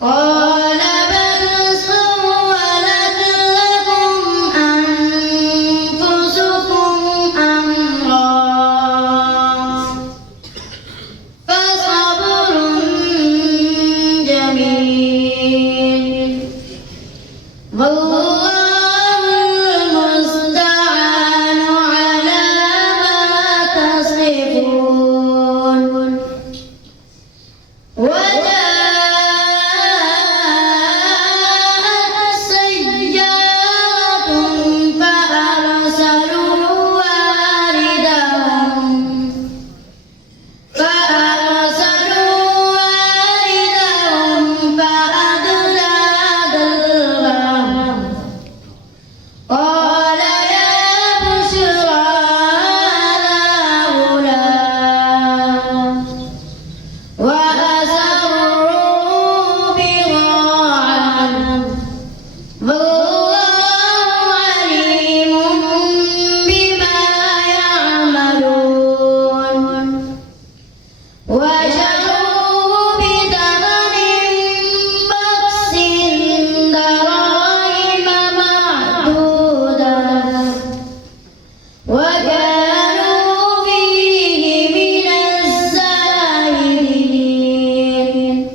قال بل سولت لكم أنفسكم أمرا فصبر جميل والله المستعان على ما تصفون وجاءت سيارة فأرسلوا واردهم فأدلى دلوه قال يا بشرى هؤلاء وأسروا بضاعة والله عليم بما يعملون وشروه بثمن بخس دراهم معدودة وكانوا فيه من الزاهدين.